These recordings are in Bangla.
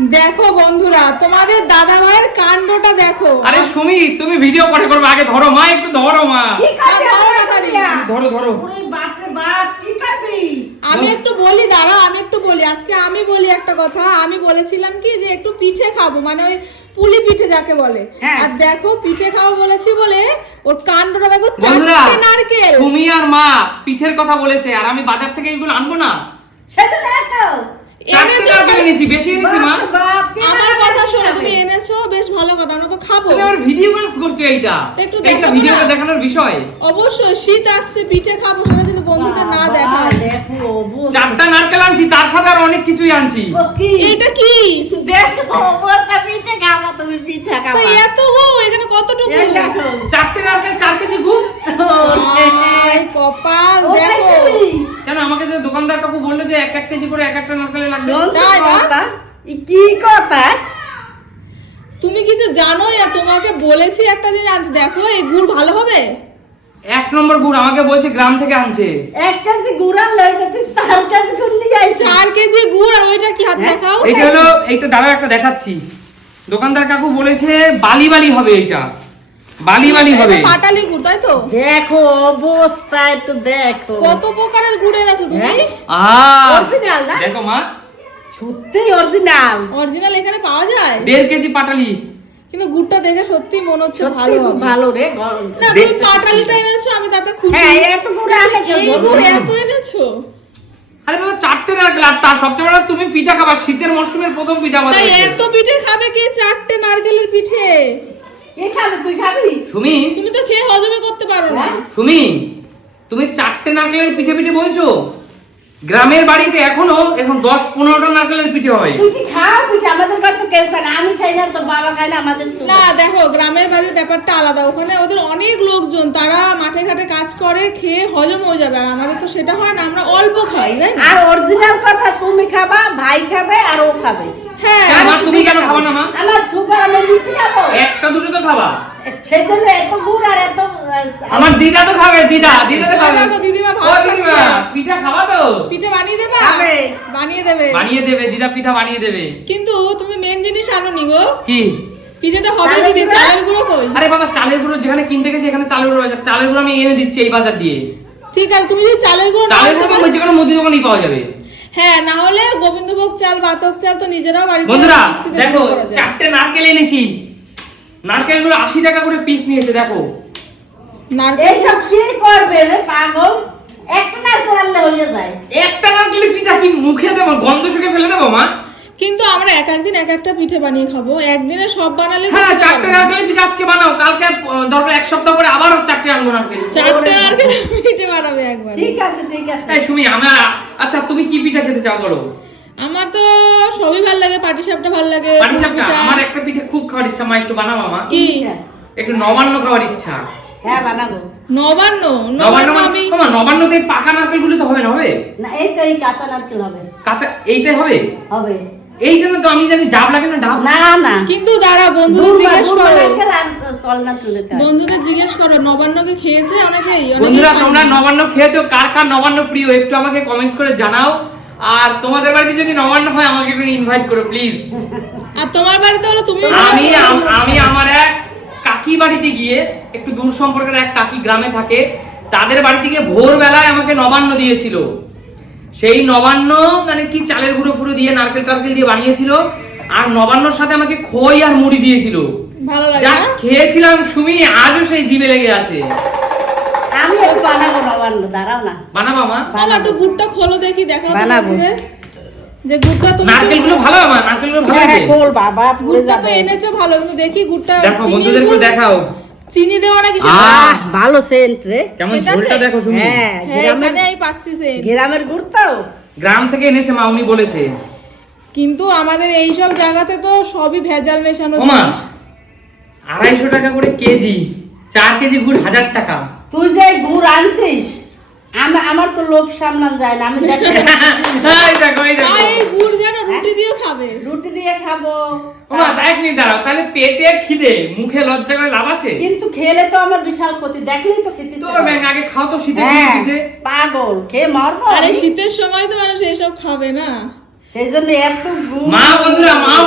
দেখো বন্ধুরা, তোমাদের দাদা ভাইয়ের কাণ্ডটা দেখো। আরে সুমি, তুমি ভিডিও পরে করবে, আগে ধরো মা, একটু ধরো মা। কি করবি? ধরো ধরো। ওরে বাপ রে বাপ, কি করবি? আমি একটু বলি, দাঁড়াও আমি একটু বলি। আজকে আমি বলি একটা কথা। আমি বলেছিলাম কি যে একটু পিঠে খাবো, মানে ওই পুলি পিঠে যাকে বলে। হ্যাঁ। আর দেখো পিঠে খাবো বলেছি বলে ওর কাণ্ডটা দেখো, বন্ধুরা, চারটে নারকেল। সুমি আর মা পিঠের কথা বলেছে, আর আমি বাজার থেকে এগুলো আনবো না। সেটা না তো। চারটে নারকেল এনেছি, বেশি এনেছি মা। বাপ রে বাপ, কে আমার নারকেল কথা শোনো, খাবে? তুমি এনেছো বেশ ভালো কথা, আমরা তো খাবো। তুমি আমার ভিডিও করছো এইটা, তা একটু এইটা দেখাবো ভিডিওতে না? দেখানোর বিষয়। অবশ্যই শীত আসছে, পিঠে খাবো, সেটা যদি বন্ধুদের না বাবা, দেখায়। দেখো, বুঝ। চারটা নারকেল আনছি, তার সাথে আর অনেক কিছুই আনছি। ও কি? এটা কি? দেখো, অবস্থা, পিঠে খাবা তুমি, পিঠে তো খাবা। এত গো, এখানে কতটুকু? এই দেখো। চারটে নারকেল 4 কেজি গুড়। আয় কপাল, ও দেখো। কি? কেন আমাকে যে দোকানদার কাকু বললো যে 1 কেজি করে এক একটা নারকেলে লাগবে। শুনছো তাই না? কথা? ই কি কথা? তুমি কিছু জানোই না, তোমাকে বলেছি একটা জিনিস আনতে। দেখো এই গুড় ভালো হবে। 1 নম্বর গুড় আমাকে বলছে গ্রাম থেকে আনছে। 1 কেজি গুড় লই যেতে 4 কেজি গুড় নিয়ে আইছে। 4 কেজি গুড়, আর ওইটা কি হাত হ্যাঁ? দেখাও। এইটা হলো, এইটা দাঁড়াও একটা দেখাচ্ছি। দোকানদার কাকু বলেছে বালি বালি হবে, এটা বালি বালি হবে। এটা পাটালি গুড়, তাই তো? দেখো অবস্থা, একটু দেখো। কত প্রকারের গুড় এনেছো তুমি? হ্যাঁ? আহ, অরিজিনাল না? দেখো মা, সত্যি অরিজিনাল। অরিজিনাল এখানে পাওয়া যায়? 1.5 কেজি পাটালি। কিন্তু গুড়টা দেখে সত্যি মনে হচ্ছে সত্যি ভালো খুব হবে। ভালো রে, গরম। না তুমি পাটালিটা এনেছো, আমি তাতে খুশি। হ্যাঁ, এত গুড় আনে কেউ এই বলবো গুড় না। এত এনেছো? আরে বাবা, 4টে নারকেল, আর তার সবচেয়ে বড় তুমি পিঠা খাবা, শীতের মরশুমের প্রথম পিঠা আমাদের তাই হচ্ছে। এত পিঠে খাবে কে? 4টে নারকেলের পিঠে। কে খাবে? তুই খাবি? সুমি, তুমি তো খেয়ে হজমই করতে পারো না। হ্যাঁ? সুমি, তুমি 4টে নারকেলের পিঠে পিঠে বলছো? গ্রামের বাড়িতে এখনো এখন 10-15টা নারকেলের পিঠে হয়। তুই কি খাও পিঠে? আমাদের কাছে কেউ খায় না। আমি খাই না, তোর বাবা খায় না, আমাদের শুধু। না দেখো, গ্রামের বাড়ির ব্যাপারটা আলাদা। ওখানে ওদের অনেক লোকজন, তারা মাঠে ঘাটে কাজ করে, খেয়ে হজম হয়ে যাবে। আর আমাদের তো সেটা হয় না, আমরা অল্প খাই, তাই না? আর অরিজিনাল কথা, তুমি খাবা, ভাই খাবে, আর ও খাবে। হ্যাঁ। কেন মা, তুমি কেন খাবা না মা? আমার সুগার, আমি মিষ্টি খাবো। একটা দুটো তো খাবা। সেজন্য এত গুড় আর এত আমার দিদা তো খাবে, দিদা তো খাবে। দেখো, দিদিমা ভাত ও দিদিমা, খাচ্ছে। পিঠা খাবা তো? পিঠে বানিয়ে দেবা? খাবে। বানিয়ে দেবে। বানিয়ে দেবে, দিদা পিঠা বানিয়ে দেবে। কিন্তু তুমি মেন জিনিস আনোনি গো। কি? পিঠেটা হবে চালের কি দিয়ে? গুঁড়ো? চালের গুঁড়ো কই? আরে বাবা, চালের গুঁড়ো যেখানে কিনতে গেছি এখানে চালের গুঁড়ো বাজার, চালের গুঁড়ো আমি এনে দিচ্ছি এই বাজার দিয়ে। ঠিক আছে, তুমি যদি চালের গুঁড়ো না চালের আনতে গুঁড়ো পারো- যে কোনো মুদি দোকানেই পাওয়া যাবে। হ্যাঁ, না হলে গোবিন্দভোগ চাল, বাতক চাল তো নিজেরাও বাড়িতে বন্ধুরা মিক্সিতে দেখো, গুঁড়ো করা যায়। 4টে নারকেল এনেছি। নারকেলগুলো 80 টাকা করে পিস নিয়েছে, দেখো। নারকেল এইসব কি করবে রে পাগল? একটা না করলে হয়ে যায়। একটা নারকেলের পিঠা কি মুখে দেবো, গন্ধ শুকে ফেলে দেবো মা? কিন্তু আমরা এক একদিন এক একটা পিঠে বানিয়ে খাবো, একদিনে সব বানালে হ্যাঁ, করতে 4টে পারবো না। নারকেলের পিঠা আজকে বানাও, কালকে দরকার 1 সপ্তাহ পরে আবার 4টে আনবো নারকেল। 4টে নারকেল পিঠে বানাবে একবার। ঠিক আছে, ঠিক আছে। এই সুমি, আমার, আচ্ছা তুমি কি পিঠা খেতে চাও বলো? আমার তো সবই ভালো লাগে, পাটিসাপটা ভালো লাগে, পাটিসাপটা? পিঠা। আমার একটা পিঠে খুব খাওয়ার ইচ্ছা মা, একটু বানাও মা। কি? একটু নবান্ন খাওয়ার ইচ্ছা। হ্যাঁ, বানাবো। নবান্ন? নবান্ন নবান্ন আমি মানে নবান্নতে পাকা নারকেলগুলো তো হবে না, হবে না, এই তো এই কাঁচা নারকেল হবে। কাঁচা এইটাই হবে। হবে। এই জন্য তো আমি জানি ডাব লাগে না, ডাব। না না, কিন্তু দাঁড়া, বন্ধুদের দূর্বা জিজ্ঞেস করো, নারকেল আর চল নারকেল দিতে হয়। বন্ধুদের জিজ্ঞেস করো নবান্নকে খেয়েছে অনেকেই? বন্ধুরা, খায়নি। তোমরা নবান্ন খেয়েছো? কার কার নবান্ন প্রিয় একটু আমাকে কমেন্টস করে জানাও। আর তোমাদের বাড়িতে যদি নবান্ন হয় আমাকে একটু ইনভাইট করো প্লিজ। আর তোমার বাড়িতে হলো তুমি আমি আমার এক কাকি বাড়িতে গিয়ে, একটু দূর সম্পর্কের এক কাকি গ্রামে থাকে, তাদের বাড়িতে গিয়ে ভোরবেলায় আমাকে নবান্ন দিয়েছিল। সেই নবান্ন মানে কি চালের গুঁড়ো ফুড়ো দিয়ে নারকেল টারকেল দিয়ে বানিয়েছিল, আর নবান্নর সাথে আমাকে খই আর মুড়ি দিয়েছিল। ভালো লাগে যা না? খেয়েছিলাম সুমি, আজও সেই জিভে লেগে আছে। আমি একটু বানাবো নবান্ন, দাঁড়াও না। বানাবা মা? বাবা একটু গুড়টা খোলো দেখি, দেখাও তো বানাবো। বন্ধুদের যে গুড়টা তুমি নারকেলগুলো ভালো আমার, নারকেলগুলো ভালো হ্যাঁ, আছে। হ্যাঁ, গোল বাবা, পুড়ে গুড়টা তো যাবে। এনেছো ভালো, কিন্তু দেখি গুড়টা দেখো চিনির বন্ধুদের গুড়- দেখাও চিনি দেওয়া নাকি আহ, ভালো সেন্ট রে। কেমন ঠিক আছে? ঝোলটা দেখো সুমি। হ্যাঁ, হ্যাঁ, গ্রামের এখানে আমি পাচ্ছি সে। গ্রামের গুড় তো। গ্রাম থেকে এনেছে মা, উনি বলেছে। কিন্তু আমাদের এই সব জায়গাতে তো সবই ভেজাল মেশানো ওমা, জিনিস। 250 টাকা করে কেজি, 4 কেজি গুড় 1000 টাকা। তুই যে গুড় আনছিস, আমার তো লোভ সামলান যায় না। আমি দেখো এই দেখো, এই দেখো। আর এই গুড় যেন রুটি দিয়ে খাবে। রুটি দিয়ে খাবো। ওমা, দেখনি, দাঁড়াও, তাহলে পেটে খিদে, মুখে লজ্জা করে লাভ আছে? কিন্তু খেলে তো আমার বিশাল ক্ষতি, দেখলেই তো খেতে তোর ব্যাং আগে খাও তো শীতে হ্যাঁ, পিঠে। পাগল, খেয়ে মরবো আরে আমি। শীতের সময় তো মানুষ এসব খাবে না। সেই জন্য এত গুড়। মা বন্ধুরা, মাও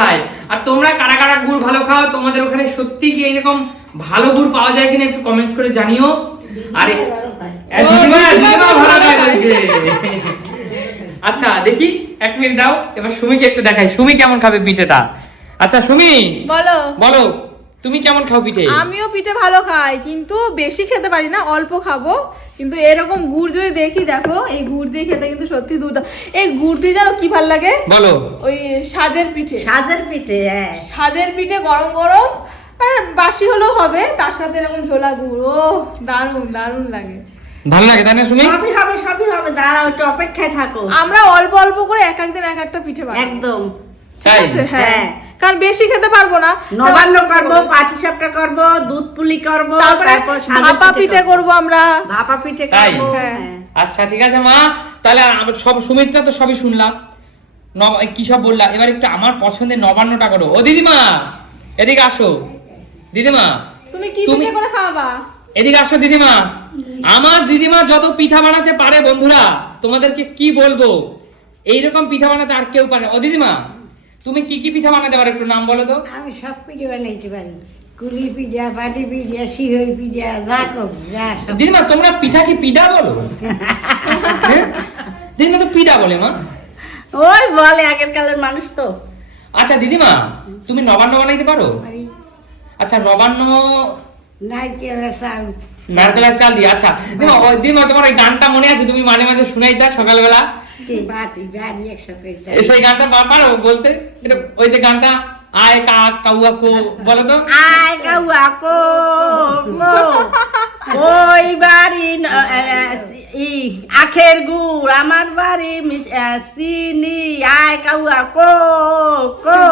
খায়। আর তোমরা কারা কারা গুড় ভালো খাও, তোমাদের ওখানে সত্যি কি এইরকম ভালো গুড় পাওয়া যায় কিনা একটু কমেন্টস করে জানিও। আরে দিদিমা ভালো খায় বলছে। আচ্ছা দেখি, 1 মিনিট দাও, এবার সুমিকে একটু দেখাই সুমি কেমন খাবে পিঠেটা। আচ্ছা সুমি বলো বলো তুমি কেমন খাও পিঠে? আমিও পিঠে ভালো খাই, কিন্তু বেশি খেতে পারি না, অল্প খাবো। কিন্তু এরকম গুড় যদি দেখি, দেখো এই গুড় দিয়ে খেতে কিন্তু সত্যি দুধ। এই গুড় দিয়ে জানো কি ভাল লাগে? বলো। ওই সাজের পিঠে। সাজের পিঠে, হ্যাঁ সাজের পিঠে গরম গরম, বাসি হলেও হবে, তার সাথে এরকম ঝোলা গুড়, ও দারুণ দারুণ লাগে। ভালো লাগে তাই না সুমি? সবই হবে, দাঁড়াও একটু অপেক্ষায় থাকো। আমরা অল্প অল্প করে এক একদিন এক একটা পিঠে বানাবো। একদম ঠিক আছে, হ্যাঁ, হ্যাঁ। কারণ বেশি খেতে পারবো না। নবান্ন করবো, পাটিসাপটা করবো, দুধ পুলি করবো, তারপরে সাজের ভাপা পিঠে করবো আমরা। ভাপা পিঠে তাই? করবো, হ্যাঁ। হ্যাঁ। আচ্ছা ঠিক আছে মা, তাহলে সব সুমিতটা তো সবই শুনলাম, কি সব বললা, এবার একটু আমার পছন্দের নবান্নটা করো। ও দিদিমা এদিকে আসো, দিদিমা তুমি কি পিঠে করে খাওয়াবা? এদিকে আসো দিদিমা। আমার দিদিমা যত পিঠা বানাতে পারে বন্ধুরা, তোমাদেরকে কি বলবো, এইরকম পিঠা বানাতে আর কেউ পারে না। ও দিদিমা তুমি কি কি পিঠা বানাতে পারো একটু নাম বলো তো। আমি সব পিঠে বানাইতে পারি, কুলি পিঠা, পাটি পিঠা, সিহই পিঠা, যা কব যা সব। দিদিমা তোমরা পিঠা কি পিঠা বলো? হ্যাঁ? দিদিমা তো পিঠা বলে মা। ওই বলে আগের কালের মানুষ তো। আচ্ছা দিদিমা তুমি নবান্ন বানাইতে পারো? পারি, আচ্ছা নবান্ন নারকেলের চাল। নারকেলের চাল দিয়ে। আচ্ছা দিদিমা তোমার ওই গানটা মনে আছে, তুমি মাঝে মাঝে শুনাইতা সকালবেলা, বাটি বাড়ি একসাথে দিতে। সেই গানটা পারো বলতে? এটা ওই যে গানটা আয় কাক কাউয়া কো, বলো তো। আয় কাউয়া কো কো, ওই বাড়ি আখের গুড়, আমার বাড়ি চিনি, আয় কাউয়া কো কো,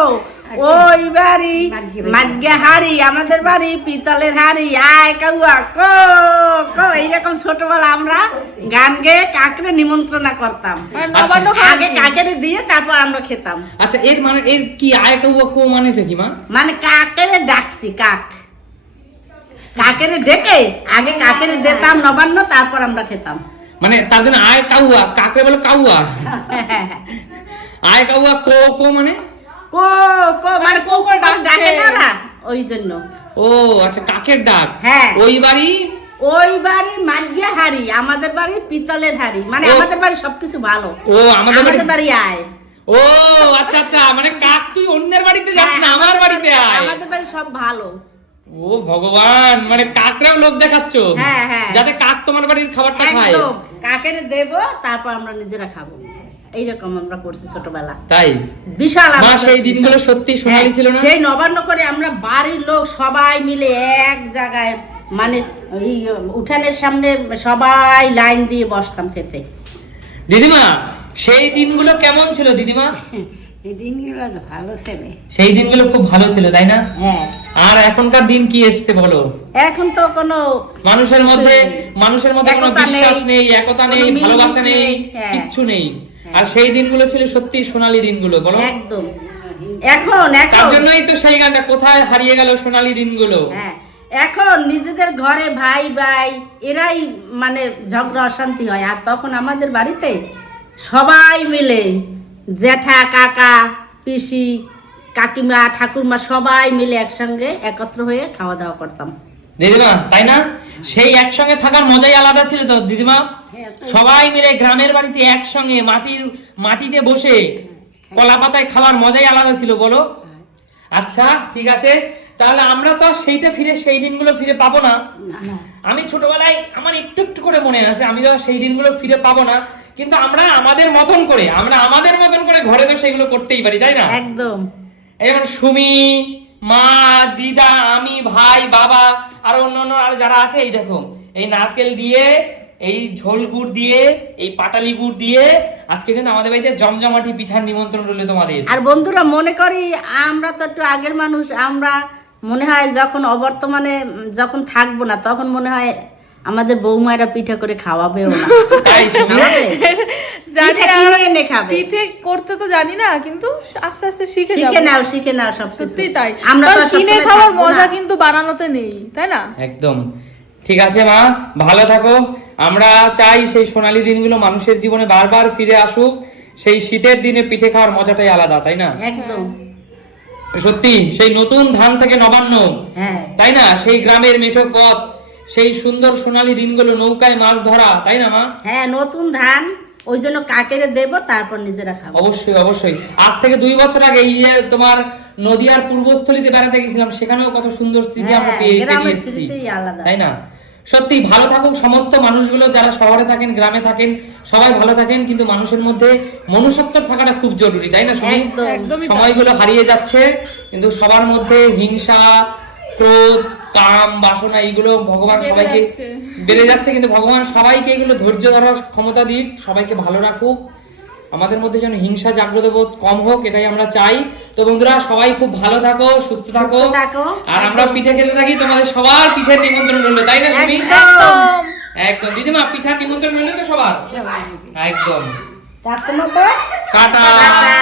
ওই বাড়ি মাগ্যা হাড়ি, আমাদের বাড়ি পিতলের হাড়ি, আয় কাউয়া কো কো। এইরকম ছোটবেলা আমরা গান গেয়ে কাকরে নিমন্ত্রণা করতাম। নবান্ন আগে কাকের দিয়ে তারপর আমরা খেতাম। আচ্ছা এর মানে এর কি আয় কাউয়া কো মানেটা কি মা? মানে কাকের ডাকছি, কাকের ডেকে আগে কাকের দিতাম নবান্ন, তারপর আমরা খেতাম। মানে তার জন্য আয় কাউয়া, কাকরে বলো কাউয়া, আয় কাউয়া কো কো মানে কো কো মানে কো কো ডাকে না ওরা, ওই জন্য। ও আচ্ছা কাকের ডাক। হ্যাঁ। ওই বাড়ি, ওই বাড়ি মাগ্যা হাড়ি, আমাদের বাড়ি পিতলের হাড়ি, মানে ও। আমাদের বাড়ি সবকিছু ভালো। ও আমাদের বাড়ি আয়। ও আচ্ছা আচ্ছা, মানে কাক তুই অন্যের বাড়িতে যাস না, আমার বাড়িতে আয়। আমাদের বাড়ি সব ভালো। ও ভগবান, মানে কাকরাও লোভ দেখাচ্ছ, হ্যাঁ, হ্যাঁ। যাতে কাক তোমার বাড়ির খাবারটা খায়। একদম কাকের দেব, তারপর আমরা নিজেরা খাবো। এইরকম আমরা করছি ছোটবেলা। তাই বিশাল মা আমাদের সেই দিনগুলো বিশাল। সত্যি সোনালি ছিল না? সেই নবান্ন করে আমরা বাড়ির লোক সবাই মিলে এক জায়গায়, মানে এই উঠানের সামনে সবাই লাইন দিয়ে বসতাম খেতে। দিদিমা সেই দিনগুলো কেমন ছিল দিদিমা? এই দিনগুলো তো ভালো ছেলে। সেই দিনগুলো খুব ভালো ছিল তাই না? হ্যাঁ। আর এখনকার দিন কি এসছে বলো? এখন তো কোনো মানুষের মধ্যে কোনো একতা বিশ্বাস নেই, নেই, একতা নেই, কোনো মিল ভালোবাসা নেই, নেই, হ্যাঁ। কিচ্ছু নেই। আর সেই দিনগুলো ছিল সত্যি সোনালী দিনগুলো, বলো। একদম। এখন তার জন্যই তো সেই গানটা, কোথায় হারিয়ে গেল সোনালী দিনগুলো। হ্যাঁ, এখন নিজেদের ঘরে ভাই ভাই এরাই মানে ঝগড়া অশান্তি হয়। আর তখন আমাদের বাড়িতে সবাই মিলে জ্যাঠা কাকা পিসি কাকিমা ঠাকুরমা সবাই মিলে একসঙ্গে একত্র হয়ে খাওয়া দাওয়া করতাম। দিদিমা তাই না? সেই একসঙ্গে থাকার মজাই আলাদা ছিল তো দিদিমা। সবাই মিলে গ্রামের বাড়িতে একসঙ্গে মাটিতে বসে কলা পাতায় খাওয়ার মজাই আলাদা ছিল, বলো। আচ্ছা ঠিক আছে, তাহলে আমরা তো সেই দিনগুলো ফিরে পাবো না। আমি ছোটবেলায় আমার একটু একটু করে মনে আছে, আমি তো সেই দিনগুলো ফিরে পাবো না, কিন্তু আমরা আমাদের মতন করে ঘরে তো সেগুলো করতেই পারি, তাই না? একদম। এবার সুমি, মা, দিদা, আমি, ভাই, বাবা আর অন্যান্য আর যারা আছে, এই দেখো এই নারকেল দিয়ে, এই ঝোল গুড় দিয়ে, এই পাটালি গুড় দিয়ে আজকে কিন্তু আমাদের বাড়িতে জমজমাটি পিঠার নিমন্ত্রণ রইল তোমাদের। আর বন্ধুরা মনে করি আমরা তো একটু আগের মানুষ, আমরা মনে হয় যখন অবর্তমানে যখন থাকবো না, তখন মনে হয় আমাদের বৌমায়েরা পিঠা করে খাওয়াবেও না। তাই খাওয়াবে? জানি পিঠা না, কিনে এনে খাবে। পিঠে করতে তো জানি না, কিন্তু আস্তে আস্তে শিখে নাও সব সত্যি তাই। আমরা তো কারণ কিনে সবসময় খাওয়ার থাকবো মজা না। কিন্তু বানানোতে নেই, তাই না? একদম ঠিক আছে মা, ভালো থাকো। আমরা চাই সেই সোনালী দিনগুলো মানুষের জীবনে বারবার ফিরে আসুক। সেই শীতের দিনে পিঠে খাওয়ার মজাটাই আলাদা, তাই না? একদম। সত্যি সেই নতুন ধান থেকে নবান্ন, হ্যাঁ তাই না? সেই গ্রামের মেঠো পথ, সেই সুন্দর সোনালী দিনগুলো, নৌকায় মাছ ধরা, তাই না মা? হ্যাঁ নতুন ধান, ওই জন্য কাকেরে দেবো, তারপর নিজেরা খাবো। অবশ্যই অবশ্যই। আজ থেকে 2 বছর আগে এই যে তোমার নদিয়ার পূর্বস্থলীতে বেড়াতে গেছিলাম, সেখানেও কত সুন্দর স্মৃতি আমরা হ্যাঁ, পেয়ে গ্রামের এসেছি, স্মৃতিই আলাদা। তাই না? সত্যি ভালো থাকুক সমস্ত মানুষগুলো, যারা শহরে থাকেন, গ্রামে থাকেন, সবাই ভালো থাকেন। কিন্তু মানুষের মধ্যে মনুষ্যত্ব থাকাটা খুব জরুরি, তাই না? সুমি? একদম। একদমই তাই। সময়গুলো হারিয়ে যাচ্ছে, কিন্তু সবার মধ্যে হিংসা, ক্রোধ, কাম, বাসনা, এইগুলো ভগবান বেড়ে সবাইকে যাচ্ছে। বেড়ে যাচ্ছে। কিন্তু ভগবান সবাইকে এগুলো ধৈর্য ধরার ক্ষমতা দিক, সবাইকে ভালো রাখুক, আমাদের মধ্যে যেন হিংসা জাগ্রত বোধ কম হোক, এটাই আমরা চাই। তো বন্ধুরা, সবাই খুব ভালো থাকো, সুস্থ থাকো, সুস্থ থাকো। আর আমরা পিঠে খেতে থাকি। তোমাদের সবার পিঠের নিমন্ত্রণ রইলো, তাই না সুমি? একদম। একদম দিদিমা, পিঠার নিমন্ত্রণ রইলো তো সবার? সবাই একদম। আজকের মতো টাটা। টাটা।